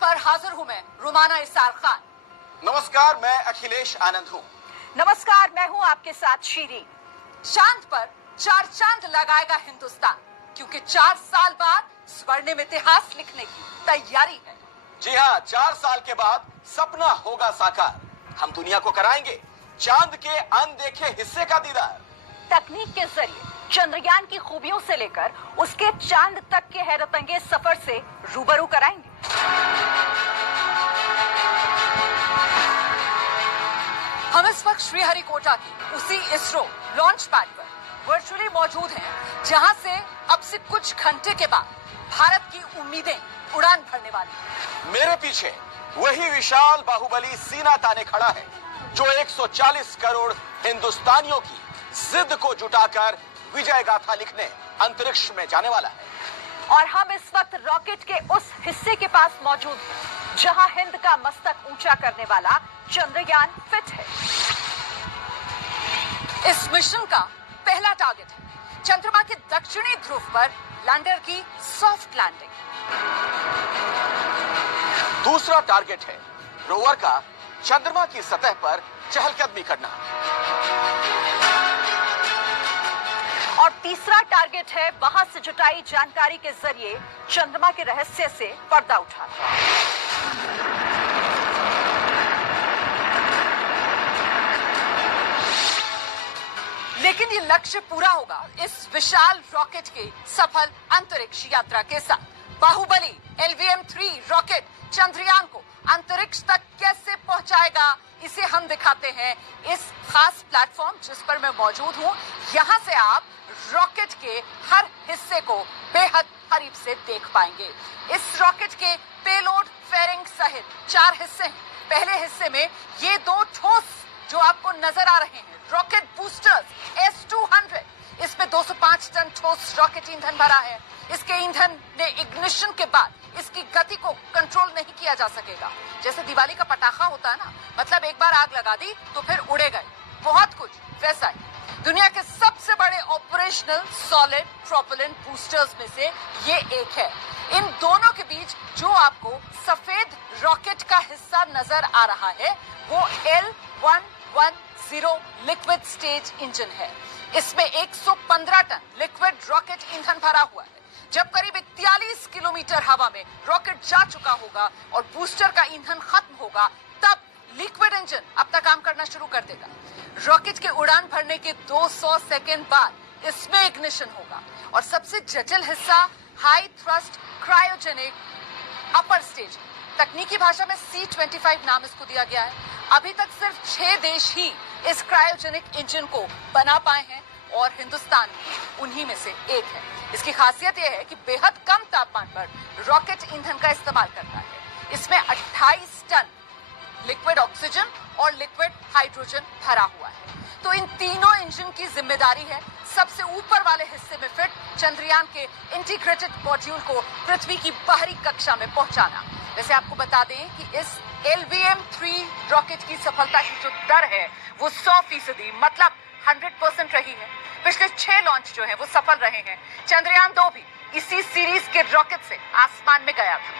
पर हाजिर हूं मैं, रुमाना इसार खान। नमस्कार, मैं अखिलेश आनंद हूँ। नमस्कार, मैं हूं आपके साथ शीरी। चांद पर 4 चांद लगाएगा हिंदुस्तान, क्योंकि 4 साल बाद स्वर्णिम इतिहास लिखने की तैयारी है। जी हाँ, 4 साल के बाद सपना होगा साकार। हम दुनिया को कराएंगे चांद के अनदेखे हिस्से का दीदार। तकनीक के जरिए चंद्रयान की खूबियों से लेकर उसके चांद तक के हैरतअंगेज सफर से रूबरू कराएंगे। हम इस वक्त श्रीहरिकोटा की उसी इसरो लॉन्च पैड पर वर्चुअली मौजूद हैं, जहां से अब से कुछ घंटे के बाद भारत की उम्मीदें उड़ान भरने वाली। मेरे पीछे वही विशाल बाहुबली सीना ताने खड़ा है, जो 140 करोड़ हिंदुस्तानियों की जिद को जुटाकर विजय गाथा लिखने अंतरिक्ष में जाने वाला है। और हम इस वक्त रॉकेट के उस हिस्से के पास मौजूद हैं, जहां हिंद का मस्तक ऊंचा करने वाला चंद्रयान फिट है। इस मिशन का पहला टारगेट है चंद्रमा के दक्षिणी ध्रुव पर लैंडर की सॉफ्ट लैंडिंग। दूसरा टारगेट है रोवर का चंद्रमा की सतह पर चहलकदमी करना। और तीसरा टारगेट है वहां से जुटाई जानकारी के जरिए चंद्रमा के रहस्य से पर्दा उठाना। लेकिन ये लक्ष्य पूरा होगा इस विशाल रॉकेट की सफल अंतरिक्ष यात्रा के साथ। बाहुबली LVM-3 रॉकेट चंद्रयान को अंतरिक्ष तक कैसे पहुंचाएगा, इसे हम दिखाते हैं इस खास प्लेटफॉर्म जिस पर मैं मौजूद हूं। यहां से आप रॉकेट के हर हिस्से को बेहद करीब से देख पाएंगे। इस रॉकेट के पेलोड, फेरिंग सहित 4 हिस्से हैं। पहले हिस्से में ये 2 ठोस जो आपको नजर आ रहे हैं रॉकेट बूस्टर्स S-200, इसमें 205 टन ठोस रॉकेट ईंधन भरा है। इसके ईंधन ने इग्निशन के बाद इसकी गति को कंट्रोल नहीं किया जा सकेगा। जैसे दिवाली का पटाखा होता है ना, मतलब एक बार आग लगा दी तो फिर उड़े गए, बहुत कुछ वैसा ही। दुनिया के सबसे बड़े ऑपरेशनल सॉलिड प्रोपेलेंट बूस्टर्स में से ये एक है। इन दोनों के बीच जो आपको सफेद रॉकेट का हिस्सा नजर आ रहा है वो L110 लिक्विड स्टेज इंजन है। इसमें 115 टन लिक्विड रॉकेट ईंधन भरा हुआ है। जब करीब 41 किलोमीटर हवा में रॉकेट जा चुका होगा और बूस्टर का ईंधन खत्म होगा, तब लिक्विड इंजन अपना काम करना शुरू कर देगा। रॉकेट के उड़ान भरने के 200 सेकेंड बाद इसमें इग्निशन होगा और सबसे जटिल हिस्सा high thrust cryogenic upper stage, तकनीकी भाषा में C-25 नाम इसको दिया गया है। अभी तक सिर्फ 6 देश ही इस क्रायोजेनिक इंजन को बना पाए हैं और हिंदुस्तान उन्हीं में से एक है। इसकी खासियत यह है कि बेहद कम तापमान पर रॉकेट ईंधन का इस्तेमाल करता है। इसमें 28 टन लिक्विड ऑक्सीजन और लिक्विड हाइड्रोजन भरा हुआ है। तो इन तीनों इंजन की जिम्मेदारी है सबसे ऊपर वाले हिस्से में फिट चंद्रयान के इंटीग्रेटेड मॉड्यूल को पृथ्वी की बाहरी कक्षा में पहुंचाना। वैसे आपको बता दें कि इस LVM-3 रॉकेट की सफलता की जो दर है वो 100% मतलब 100% रही है। पिछले 6 लॉन्च जो है वो सफल रहे हैं। चंद्रयान 2 भी इसी सीरीज के रॉकेट से आसमान में गया था।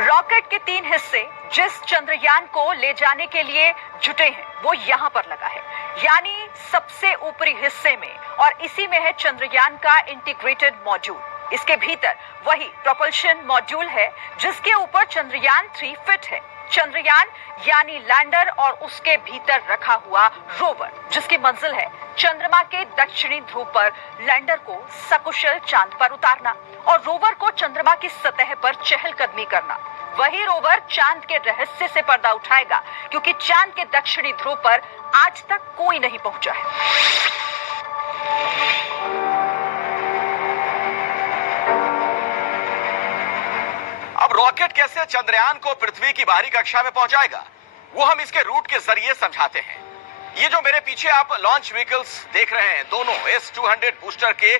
रॉकेट के 3 हिस्से जिस चंद्रयान को ले जाने के लिए जुटे हैं वो यहाँ पर लगा है, यानी सबसे ऊपरी हिस्से में, और इसी में है चंद्रयान का इंटीग्रेटेड मॉड्यूल। इसके भीतर वही प्रोपल्शन मॉड्यूल है जिसके ऊपर चंद्रयान 3 फिट है। चंद्रयान यानी लैंडर और उसके भीतर रखा हुआ रोवर, जिसकी मंजिल है चंद्रमा के दक्षिणी ध्रुव पर लैंडर को सकुशल चांद पर उतारना और रोवर को चंद्रमा की सतह पर चहलकदमी करना। वही रोवर चांद के रहस्य से पर्दा उठाएगा, क्योंकि चांद के दक्षिणी ध्रुव पर आज तक कोई नहीं पहुंचा है। अब रॉकेट कैसे चंद्रयान को पृथ्वी की बाहरी कक्षा में पहुंचाएगा, वो हम इसके रूट के जरिए समझाते हैं। ये जो मेरे पीछे आप लॉन्च व्हीकल्स देख रहे हैं, दोनों S-200 बूस्टर के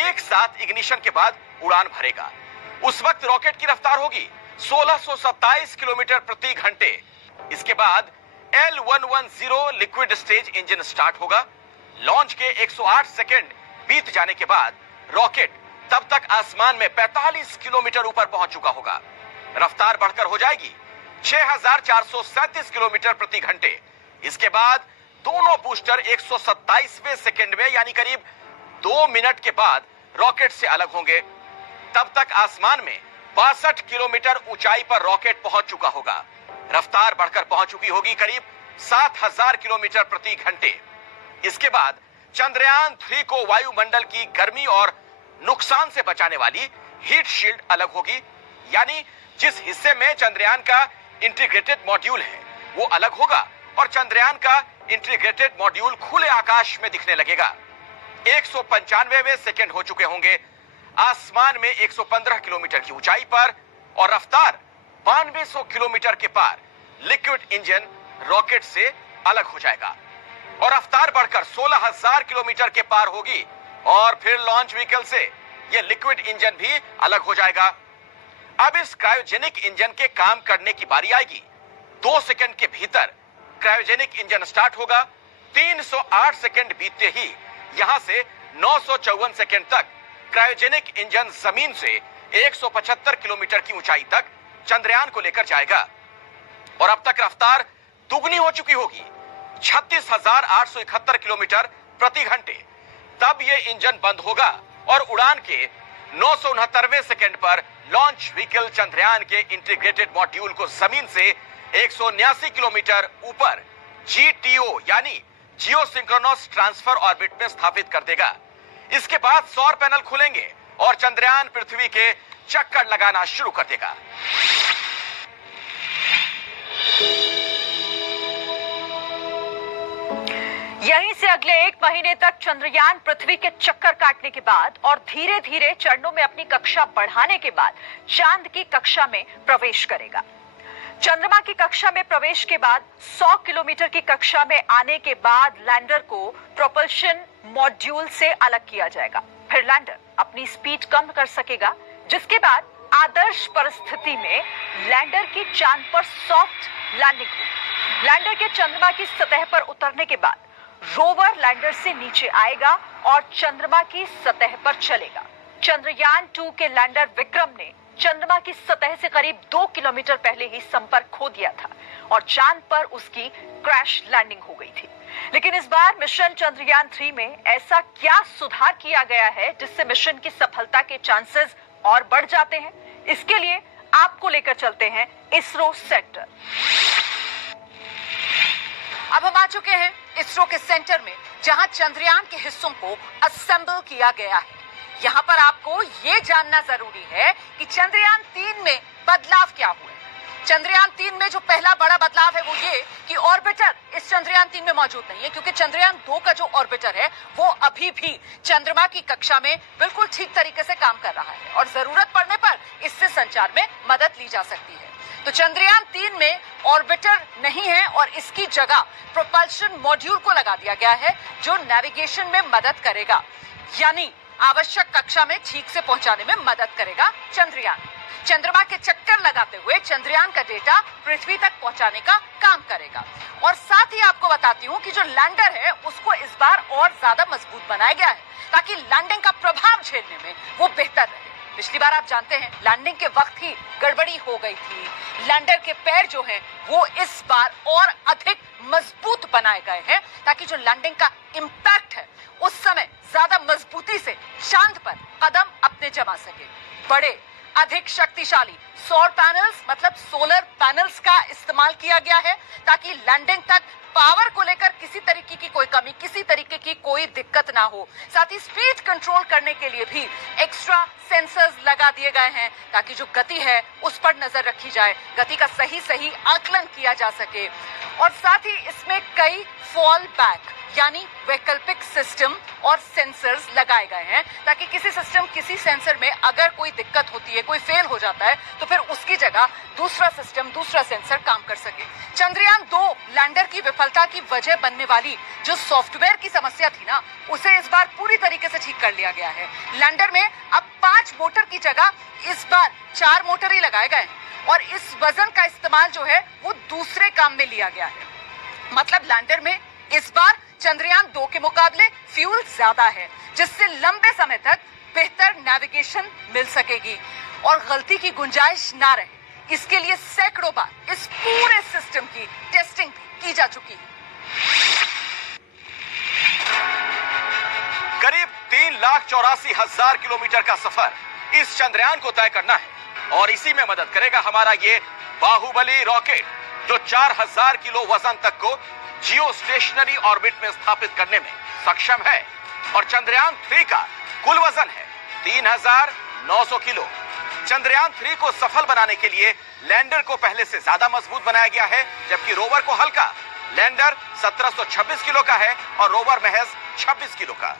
एक साथ इग्निशन के बाद उड़ान भरेगा। उस वक्त रॉकेट की रफ्तार होगी 1627 किलोमीटर प्रति घंटे। इसके बाद L110 liquid stage engine start होगा। लॉन्च के 108 सेकेंड बीत जाने के बाद रॉकेट तब तक आसमान में 45 किलोमीटर ऊपर पहुंच चुका होगा। रफ्तार बढ़कर हो जाएगी 6437 किलोमीटर प्रति घंटे। इसके बाद दोनों बूस्टर 127वें सेकंड में यानी करीब 2 मिनट के बाद रॉकेट से अलग होंगे। तब तक आसमान में 62 किलोमीटर ऊंचाई पर रॉकेट पहुंच चुका होगा। रफ्तार बढ़कर पहुंच चुकी होगी करीब 7000 किलोमीटर प्रति घंटे। इसके बाद चंद्रयान 3 को वायुमंडल की गर्मी और नुकसान से बचाने वाली हीट शील्ड अलग होगी, यानी जिस हिस्से में चंद्रयान का इंटीग्रेटेड मॉड्यूल है वो अलग होगा और चंद्रयान का इंटीग्रेटेड मॉड्यूल खुले आकाश में दिखने लगेगा। 195वें सेकंड हो चुके होंगे आसमान में 115 किलोमीटर की ऊंचाई पर और रफ्तार 9200 किलोमीटर के पार लिक्विड इंजन रॉकेट से अलग हो जाएगा और रफ्तार बढ़कर 16000 किलोमीटर के पार होगी और फिर लॉन्च व्हीकल से यह लिक्विड इंजन भी अलग हो जाएगा। अब इस क्रायोजेनिक इंजन के काम करने की बारी आएगी। 2 सेकंड के भीतर क्रायोजेनिक इंजन स्टार्ट होगा। 308 सेकंड बीतते ही यहां से 954 सेकंड तक क्रायोजेनिक इंजन जमीन से 175 किलोमीटर की ऊंचाई तक चंद्रयान को लेकर जाएगा और अब तक रफ्तार दुगनी हो चुकी होगी 36,871 किलोमीटर प्रति घंटे। तब यह इंजन बंद होगा और उड़ान के 969वें सेकंड पर लॉन्च व्हीकल चंद्रयान के इंटीग्रेटेड मॉड्यूल को जमीन से 179 किलोमीटर ऊपर GTO यानी जियो सिंक्रोनस ट्रांसफर ऑर्बिट में स्थापित कर देगा। इसके बाद सौर पैनल खुलेंगे और चंद्रयान पृथ्वी के चक्कर लगाना शुरू कर देगा। यहीं से अगले 1 महीने तक चंद्रयान पृथ्वी के चक्कर काटने के बाद और धीरे धीरे चरणों में अपनी कक्षा बढ़ाने के बाद चांद की कक्षा में प्रवेश करेगा। चंद्रमा की कक्षा में प्रवेश के बाद 100 किलोमीटर की कक्षा में आने के बाद लैंडर को प्रोपल्शन मॉड्यूल से अलग किया जाएगा। फिर लैंडर अपनी स्पीड कम कर सकेगा, जिसके बाद आदर्श परिस्थिति में लैंडर की चांद पर सॉफ्ट लैंडिंग होगी। लैंडर के चंद्रमा की सतह पर उतरने के बाद रोवर लैंडर से नीचे आएगा और चंद्रमा की सतह पर चलेगा। चंद्रयान 2 के लैंडर विक्रम ने चंद्रमा की सतह से करीब 2 किलोमीटर पहले ही संपर्क खो दिया था और चांद पर उसकी क्रैश लैंडिंग हो गई थी। लेकिन इस बार मिशन चंद्रयान 3 में ऐसा क्या सुधार किया गया है जिससे मिशन की सफलता के चांसेस और बढ़ जाते हैं? इसके लिए आपको लेकर चलते हैं इसरो सेंटर। अब हम आ चुके हैं इसरो के सेंटर में, जहां चंद्रयान के हिस्सों को असेंबल किया गया है। यहाँ पर आपको ये जानना जरूरी है कि चंद्रयान 3 में बदलाव क्या हुए। चंद्रयान 3 में जो पहला बड़ा बदलाव है वो ये कि ऑर्बिटर इस चंद्रयान 3 में मौजूद नहीं है, क्योंकि चंद्रयान 2 का जो ऑर्बिटर है वो अभी भी चंद्रमा की कक्षा में बिल्कुल ठीक तरीके से काम कर रहा है और जरूरत पड़ने पर इससे संचार में मदद ली जा सकती है। तो चंद्रयान 3 में ऑर्बिटर नहीं है और इसकी जगह प्रोपल्शन मॉड्यूल को लगा दिया गया है जो नेविगेशन में मदद करेगा, यानी आवश्यक कक्षा में ठीक से पहुंचाने में मदद करेगा। चंद्रयान चंद्रमा के चक्कर लगाते हुए चंद्रयान का डेटा पृथ्वी तक पहुंचाने का काम करेगा। और साथ ही आपको बताती हूं कि जो लैंडर है उसको इस बार और ज्यादा मजबूत बनाया गया है ताकि लैंडिंग का प्रभाव झेलने में वो बेहतर रहे। पिछली बार आप जानते हैं लैंडिंग के वक्त ही गड़बड़ी हो गई थी। लैंडर के पैर जो हैं वो इस बार और अधिक मजबूत बनाए गए हैं ताकि जो लैंडिंग का इम्पैक्ट है उस समय ज्यादा मजबूती से चांद पर कदम अपने जमा सके। बड़े अधिक शक्तिशाली सौर पैनल्स मतलब सोलर पैनल्स का इस्तेमाल किया गया है ताकि लैंडिंग तक पावर को लेकर किसी तरीके की कोई कमी, किसी तरीके की कोई दिक्कत ना हो। साथ ही स्पीड कंट्रोल करने के लिए भी एक्स्ट्रा सेंसर्स लगा दिए गए हैं ताकि जो गति है उस पर नजर रखी जाए, गति का सही आकलन किया जा सके। और साथ ही इसमें कई फॉल बैक यानी वैकल्पिक सिस्टम और सेंसर्स लगाए गए हैं ताकि किसी सिस्टम, किसी सेंसर में अगर कोई दिक्कत होती है, कोई फेल हो जाता है तो फिर उसकी जगह दूसरा सिस्टम, दूसरा सेंसर काम कर सके। चंद्रयान 2 लैंडर की विफलता की वजह बनने वाली जो सॉफ्टवेयर की समस्या थी ना, उसे इस बार पूरी तरीके से ठीक कर लिया गया है। लैंडर में अब 5 मोटर की जगह इस बार 4 मोटर ही लगाए गए हैं और इस वजन का इस्तेमाल जो है वो दूसरे काम में लिया गया है। मतलब लैंडर में इस बार चंद्रयान 2 के मुकाबले फ्यूल ज्यादा है, जिससे लंबे समय तक बेहतर नेविगेशन मिल सकेगी और गलती की गुंजाइश ना रहे। इसके लिए सैकड़ों बार इस पूरे सिस्टम की टेस्टिंग की जा चुकी है। करीब 3,84,000 किलोमीटर का सफर इस चंद्रयान को तय करना है और इसी में मदद करेगा हमारा ये बाहुबली रॉकेट, जो 4,000 किलो वजन तक को जियो स्टेशनरी ऑर्बिट में स्थापित करने में सक्षम है। और चंद्रयान 3 का कुल वजन है 3,900 किलो। चंद्रयान 3 को सफल बनाने के लिए लैंडर को पहले से ज्यादा मजबूत बनाया गया है, जबकि रोवर को हल्का। लैंडर 1726 किलो का है और रोवर महज 26 किलो का।